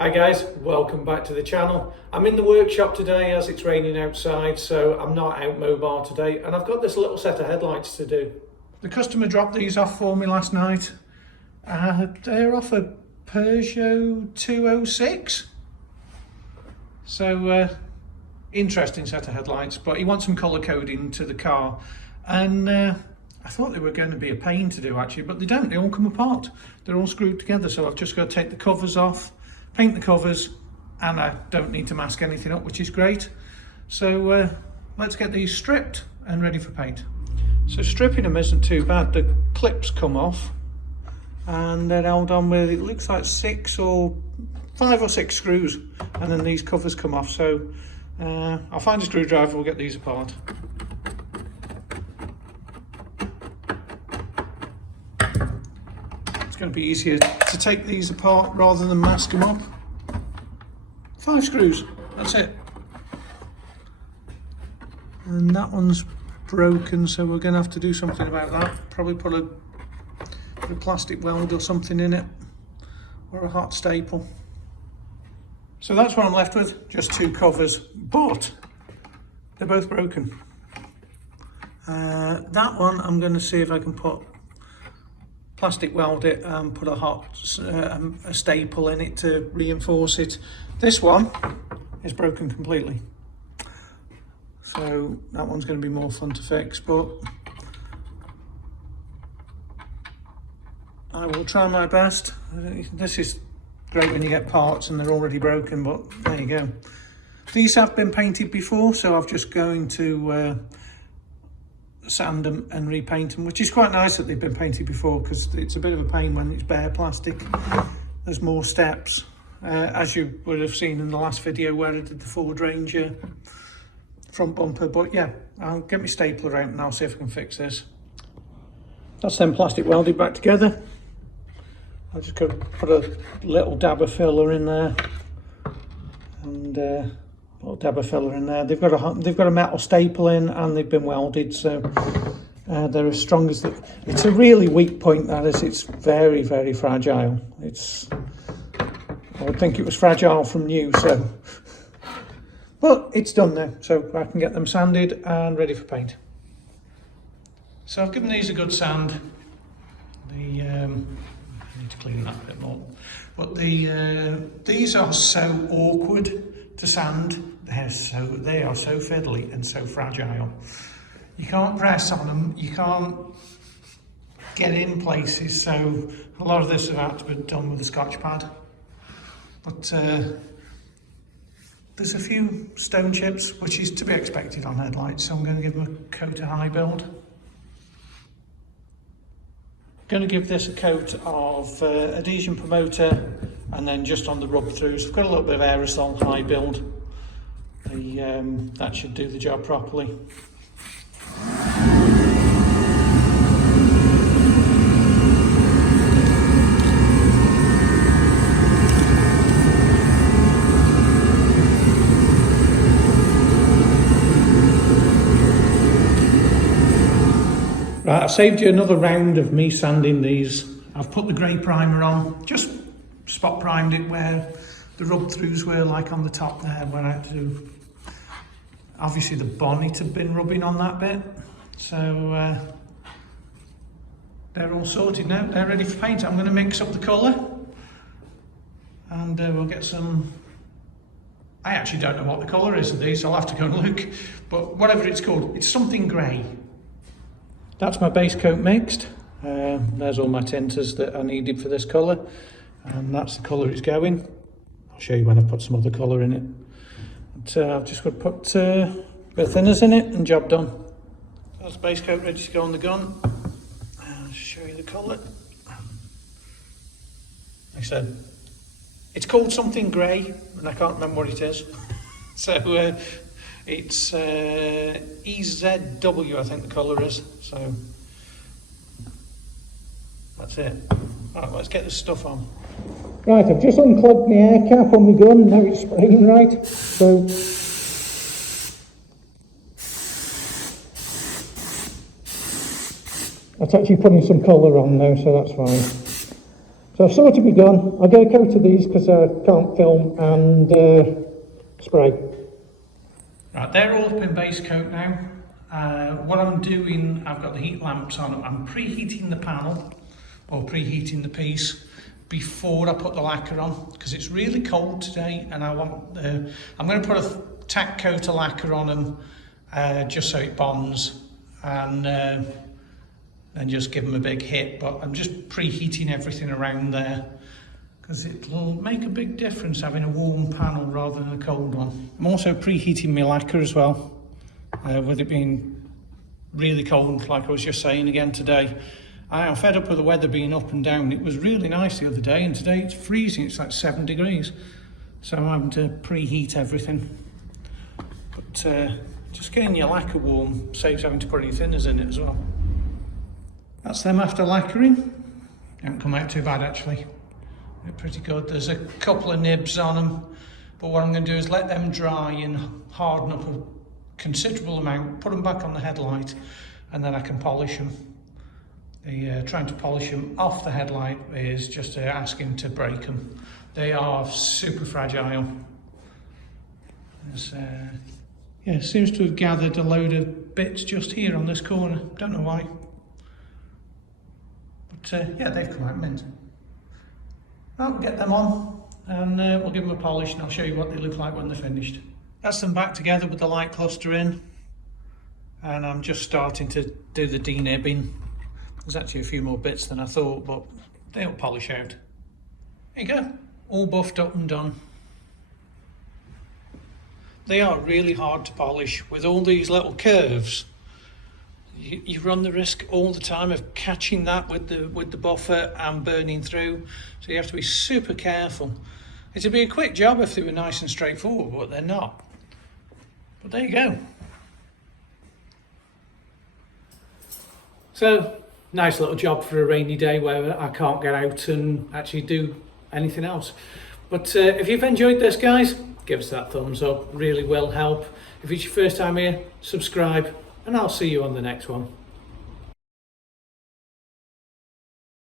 Hi guys, welcome back to the channel. I'm in the workshop today as it's raining outside, so I'm not out mobile today, and I've got this little set of headlights to do. The customer dropped these off for me last night. They're off a Peugeot 206. So interesting set of headlights, but he wants some colour coding to the car, and I thought they were going to be a pain to do actually, but they don't. They all come apart. They're all screwed together, so I've just got to take the covers off, paint the covers, and I don't need to mask anything up, which is great. So let's get these stripped and ready for paint. So stripping them isn't too bad. The clips come off and they're held on with, it looks like 5 or 6 screws, and then these covers come off. So I'll find a screwdriver, we'll get these apart. It's going to be easier to take these apart rather than mask them up. 5 screws, that's it. And that one's broken, so we're going to have to do something about that. Probably put a plastic weld or something in it, or a hot staple. So that's what I'm left with, just 2 covers, but they're both broken. That one I'm going to see if I can plastic weld it and put a staple in it to reinforce it. This one is broken completely, so that one's going to be more fun to fix, but I will try my best. This is great when you get parts and they're already broken, but there you go. These have been painted before, so I'm just going to sand them and repaint them, which is quite nice that they've been painted before, because it's a bit of a pain when it's bare plastic. There's more steps, as you would have seen in the last video where I did the Ford Ranger front bumper. But yeah, I'll get my stapler out and I'll see if I can fix this. That's then plastic welded back together. I just got to put a little dab of filler in there, and a little dab of filler in there. They've got a metal staple in, and they've been welded, so they're as strong as it's a really weak point, that is. It's very, very fragile. I would think it was fragile from new, so, but it's done now, so I can get them sanded and ready for paint. So I've given these a good sand. I need to clean that a bit more. But these are so awkward to sand. They are so fiddly and so fragile. You can't press on them. You can't get in places. So a lot of this has had to be done with a Scotch pad. But there's a few stone chips, which is to be expected on headlights. So I'm going to give them a coat of high build. Going to give this a coat of adhesion promoter, and then just on the rub throughs I've got a little bit of aerosol high build. That should do the job properly. Right, I've saved you another round of me sanding these. I've put the grey primer on, just spot primed it where the rub throughs were, like on the top there, where I had to. Obviously the bonnet had been rubbing on that bit, so they're all sorted now. They're ready for paint. I'm going to mix up the colour, and we'll get some. I actually don't know what the colour is of these, so I'll have to go and look, but whatever it's called, it's something grey. That's my base coat mixed. There's all my tinters that I needed for this colour, and that's the colour it's going. I'll show you when I put some other colour in it. But, I've just got to put a bit of thinners in it and job done. That's base coat ready to go on the gun. I'll show you the colour. Like I said, it's called something grey, and I can't remember what it is. So it's EZW, I think the colour is. So that's it. Right, let's get this stuff on. Right, I've just unclogged my air cap on my gun, now it's spraying right. So that's actually putting some colour on now, so that's fine. So I've sorted me done. I'll get a coat of these because I can't film, and spray. Right, they're all up in base coat now. What I'm doing, I've got the heat lamps on. I'm preheating the panel, or preheating the piece, before I put the lacquer on, because it's really cold today, and I want I'm going to put a tack coat of lacquer on them, just so it bonds, and just give them a big hit. But I'm just preheating everything around there, because it'll make a big difference having a warm panel rather than a cold one. I'm also preheating my lacquer as well, with it being really cold, like I was just saying again today. I'm fed up with the weather being up and down. It was really nice the other day, and today it's freezing. It's like 7 degrees. So I'm having to preheat everything. But just getting your lacquer warm saves having to put any thinners in it as well. That's them after lacquering. They haven't come out too bad actually. They're pretty good. There's a couple of nibs on them, but what I'm going to do is let them dry and harden up a considerable amount, put them back on the headlight, and then I can polish them. Trying to polish them off the headlight is just asking to break them. They are super fragile. Yeah, it seems to have gathered a load of bits just here on this corner. Don't know why. But yeah, they've come out mint. Well, we'll get them on, and we'll give them a polish, and I'll show you what they look like when they're finished. That's them back together with the light cluster in, and I'm just starting to do the denibbing. There's actually a few more bits than I thought, but they'll polish out. There you go, all buffed up and done. They are really hard to polish with all these little curves. You run the risk all the time of catching that with the buffer and burning through, so you have to be super careful. It'd be a quick job if they were nice and straightforward, but they're not. But there you go. So, nice little job for a rainy day where I can't get out and actually do anything else. But if you've enjoyed this, guys, give us that thumbs up, really will help. If it's your first time here, subscribe, and I'll see you on the next one.